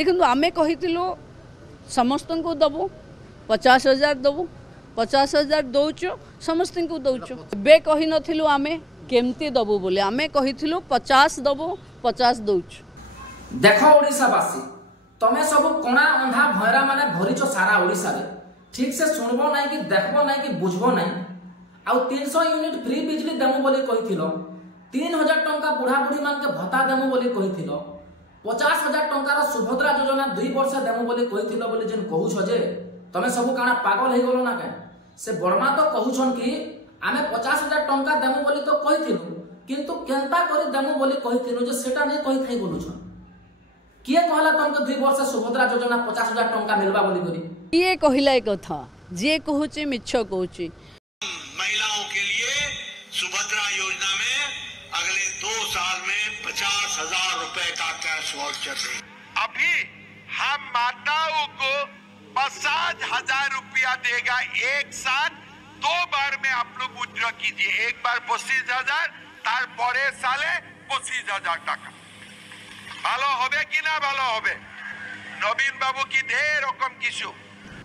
देखो आम कही समस्त को दबू 50,000 दबू 50,000 दौच समस्त को दौचु बे कही नथिलु आमे केमती दबू बोले आमे कहिथिलु 50 दबू 50 दौचु। देख ओडिशावासी तमे सब कोणा अंधा भयरा माने भरिचो सारा ओडिशा रे ठीक से सुनबो नहीं कि देखबो नहीं कि बुझबो नहीं आउ 300 यूनिट फ्री बिजली देमु बोली कहिथिलो 3,000 टंका बुढ़ा बुढ़ी मान के भत्ता देमु बोली कहिथिलो 50,000 टंकार सुभद्रा योजना 2 वर्ष देमु बोली कहिथिलो बोली जेन कहूछ जे तमे सब काना पागल हे गलो ना के से बर्मा तो कहूछन कि आमे 50,000 टंका देमु बोली तो कहिथिलु किंतु केनता करी देमु बोली कहिथिलु जे सेटा नै कहि थाई बोलुछन किए कहला तुमको 2 वर्ष सुभद्रा योजना 50,000 टंका मिलबा बोली करी किए कहला ए कथा जे कहूची मिछ कहूची। महिलाओं के लिए सुभद्रा योजना में अगले 2 साल में 50,000 रुपए का कैश वाउचर है। अभी हम माताओं को 50,000 रुपया देगा एक साथ 2 बार में आप लोग विड्रॉ कीजिए एक बार 25,000 तार परे साले 25,000 टाका ভালো হবে কি না ভালো হবে নবীন বাবু কি ঢের রকম কিছু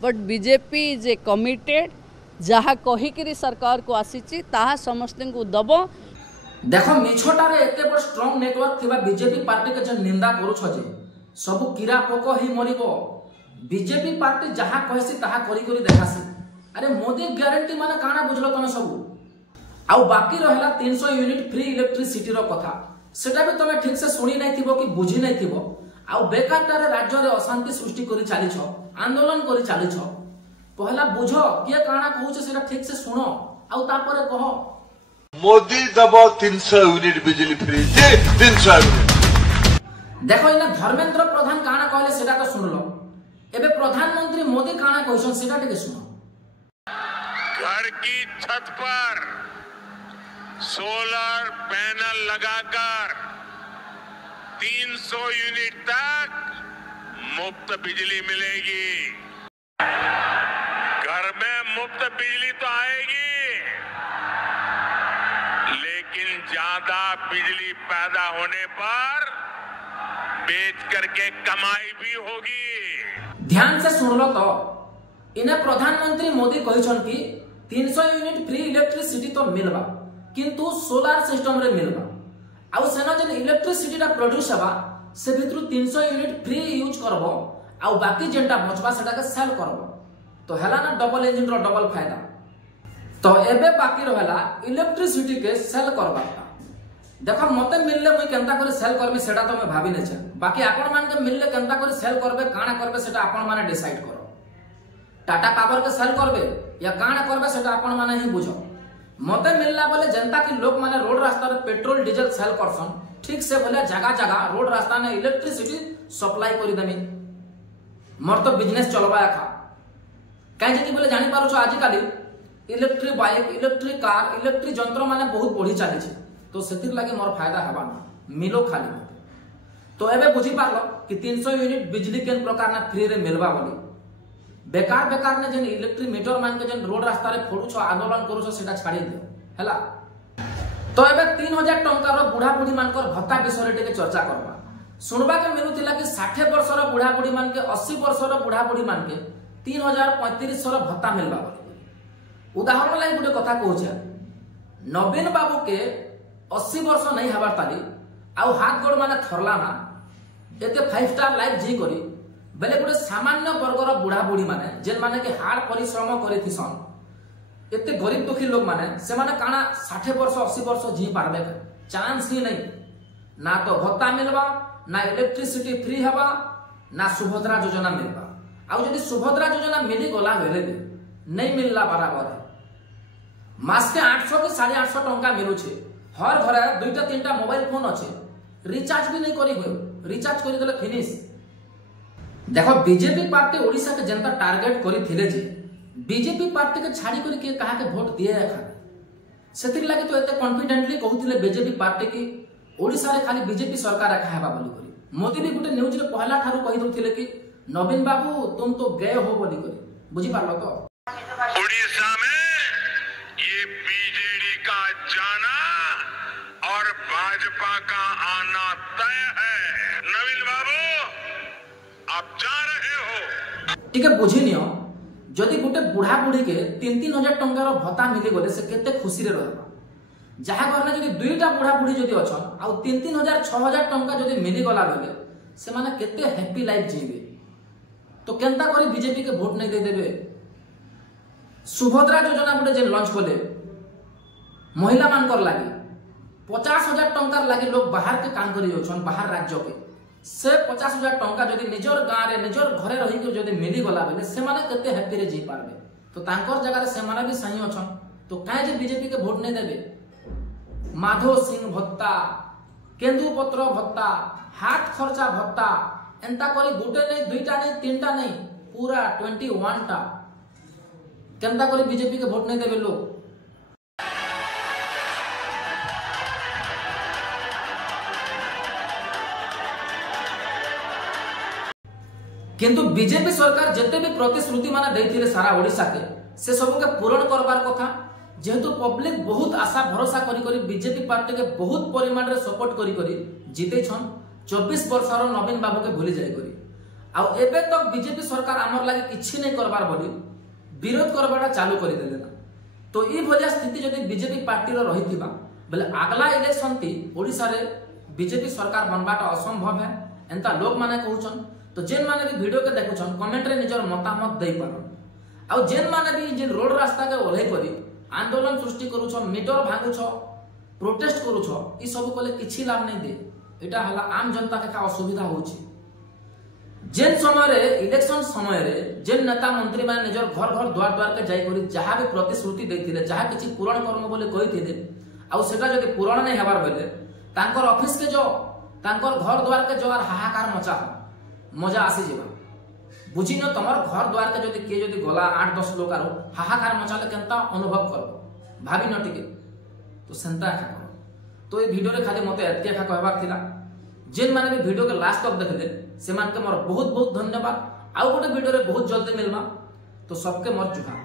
बट बीजेपी जे कमिटेड जहा कहिकरी सरकार को आसीची ताहा समस्त को दबो। देखो मिछटारे एते बड़ स्ट्रांग नेटवर्क थिबा बीजेपी पार्टी के जे निंदा करू छ जे सब कीड़ा पोको ही मरिबो बीजेपी पार्टी जहा कहसी ताहा करी देखासी अरे मोदी ग्यारंटी माने काना बुझलो तमे सब आउ बाकी रहला 300 यूनिट फ्री इलेक्ट्रिसिटी रो कथा सेटा भी तमे ठीक से सुनी नहीं थिबो कि बुझी नहीं थिबो आउ बेकारटारे राज्य रे अशांति सृष्टि करी चाली छ आंदोलन करी चाली छ पहला बुझो किए काना कहूछ सेटा ठीक से सुनो आउ तापरे कहो मोदी दबो 300 यूनिट बिजली फ्री जे 300 यूनिट देखो इना धर्मेंद्र प्रधान काना कहले सेटा तो सुनलो एबे प्रधानमंत्री मोदी काना कहछन सेटा ठीक सुनो घर की छत पर सोलर पैनल लगाकर 300 यूनिट तक मुफ्त बिजली मिलेगी। घर में मुफ्त बिजली तो आएगी लेकिन ज्यादा बिजली पैदा होने पर बेच करके कमाई भी होगी। ध्यान से सुन लो तो इन्हें प्रधानमंत्री मोदी कहछन कि 300 यूनिट फ्री इलेक्ट्रिसिटी तो मिलबा किंतु सोलार सिस्टम रे मिलबा आउ सेना जन इलेक्ट्रिसिटी रा प्रोड्यूस हबा से भितरु 300 यूनिट फ्री यूज करबो आउ बाकी जेंटा बचबा सेटा के सेल करबो तो हैला ना डबल इंजन रो डबल फायदा तो एबे बाकी रहला इलेक्ट्रिसिटी के सेल करबा देखो मते मिलले मुई केनता करी सेल करबी सेटा तो मैं भाबी नै छ बाकी आपण मान के मिलले केनता करी सेल करबे काना करबे सेटा आपण माने डिसाइड करो टाटा पावर के सेल करबे या काना करबे सेटा आपण माने ही बुझो मते मिलला बोले जनता की लोग माने रोड रास्ता रे पेट्रोल डीजल सेल करसन ठीक से बोले जगह जगह रोड रास्ता ने इलेक्ट्रिसिटी सप्लाई करी देमी मोर तो बिजनेस चलबा खा काहे जे बोले जानि पारो छ आज काली electric bike electric car electric यंत्र माने बहुत बढ़ी चली छे तो सेतिर लागे मोर फायदा हबा मिलो खाली तो एबे बुझी पारलो कि 300 यूनिट बिजली केन प्रकार ना फ्री रे मिलबा बोली बेकार बेकार ने जन इलेक्ट्रिक मीटर मान के जन रोड रास्ता रे फोड़ू छ आंदोलन करू छ सेटा छाड़ी दियो हैला तो एबे 3,000 टंका रो बुढ़ा बुढ़ी मान कर भत्ता विषय रे चर्चा करबा सुनबा के मिलुतिला कि 60 वर्ष रो बुढ़ा बुढ़ी मान के 80 वर्ष रो बुढ़ा बुढ़ी मान के 3,035 रो भत्ता मिलबा बोली उदाहरण लाई गुटे कथा कहू छ नवीन बाबू के 80 वर्ष नहीं हबार ताली आउ हाथ गोड़ माने थरला ना एते 5 स्टार लाइफ जी करी बेले गुटे सामान्य वर्गर बुढ़ा बुढ़ी माने जेन माने के हार्ड परिश्रम करिथिसन एते गरीब दुखी लोग माने से माने काना 60 वर्ष 80 वर्ष जी पारबे चांस ही नहीं ना तो भत्ता मिलबा ना इलेक्ट्रिसिटी फ्री हबा ना सुभद्रा योजना मिलबा आउ जदी सुभद्रा योजना मिली गला बेले भी नहीं मिलला बराबर है मास के 800 के 850 टंका मिलु छे हर घरे 2-3टा मोबाइल फोन अच्छे रिचार्ज भी नहीं करी हो रिचार्ज करी देले फिनिश देखो बीजेपी पार्टी ओडिशा के जनता टारगेट करी थिले जे बीजेपी पार्टी के छाड़ी करी के कहा के वोट दिए एखा सेतिर लागि तो एते कॉन्फिडेंटली कहउथिले बीजेपी पार्टी की ओडिशा रे खाली बीजेपी सरकार रखा हेबा बोली करी मोदी भी गुटे न्यूज रे पहला ठारू कहि दउथिले कि नवीन बाबू तुम तो गए हो बोली करी बुझी पारलो तो उड़ीसा में ये बीजेडी का जाना और भाजपा का आना तय है। नवीन बाबू आप जा रहे हो। टिके बुझी नियो जदि गोटे बुढ़ा बुढ़ी के 3-3 हजार टंकार भत्ता मिली गले से केते खुशी रे रहबा। जहा करना जदि दुईटा बुढ़ा बुढ़ी जदि अछन आ 3-3 हजार 6 हजार टंका जदि मिली गला बेले से माने केते हैप्पी लाइफ जीवे। तो केनता करी बीजेपी के वोट नहीं दे देबे। सुभद्रा योजना गोटे जे लॉन्च कले महिला मानकर लागि 50,000 टंकार लागि लोग बाहर के काम करी जाउछन बाहर राज्य के से 50,000 टंका जदि निजर गाँव रे निजर घरे रही के जदि मिली गला बेले से माने केते हैप्पी रे जी पारबे। तो तांकर जगह रे से माने भी सही अछन तो काहे जे बीजेपी के वोट नहीं देबे। माधव सिंह भत्ता केंदुपत्र भत्ता हाथ खर्चा भत्ता एंता करी गोटे नहीं दुईटा नहीं तीनटा नहीं पूरा 21 टा केंता करी बीजेपी के वोट नहीं देबे लोग। किंतु बीजेपी सरकार जिते भी प्रतिश्रुति माने देथिले सारा ओडिशा के से सब के पूरण करबार कथा जेहेतु पब्लिक बहुत आशा भरोसा करी करी बीजेपी पार्टी के बहुत परिमाण रे सपोर्ट करी करी जीते छन 24 वर्षर नवीन बाबू के भूली जाय करी आ एबे तक बीजेपी सरकार हमर लागि किछि नै करबार बोली विरोध करबाटा चालू करी देले ना। तो ई भलिया स्थिति जदि बीजेपी पार्टी रो रहिथिबा बेले अगला इलेक्शन ती ओडिशा रे बीजेपी सरकार बनबाटा असंभव है एंता लोग माने कहउछन। तो जेन माने भी वीडियो के देखुछन कमेंट रे निजर मतामत देई पारन आ जेन माने भी जे रोड रास्ता के ओल्हे करी आंदोलन सृष्टि करूछ मीटर भांगुछ प्रोटेस्ट करूछ ई सब कोले किछि लाभ नै दे। एटा हला आम जनता के का असुविधा होछि। जेन समय रे इलेक्शन समय रे जेन नेता मंत्री माने निजर घर घर द्वार द्वार के जाई करी जहां भी प्रतिश्रुति दैथिले जहां किछि पूरण कर्म बोले कहिथिले आ सेटा जदि पूरण नै हेबार बेले तांकर ऑफिस के जो तांकर घर द्वार के जोर हाहाकार मचा मजा आसी जेबा। बुझी न तमर घर द्वार के जदि के जदि गला 8-10 लोग आरो हाहाकार मचाले केनता अनुभव करबो भाबी न टिके तो सेंता खा करो। तो ए वीडियो रे खाली मते एतके खा कहबार थिला जेन माने भी वीडियो के लास्ट तक देखले से मान के मोर बहुत बहुत धन्यवाद। आउ गोटे वीडियो रे बहुत जल्दी मिलमा तो सबके मोर जुहा।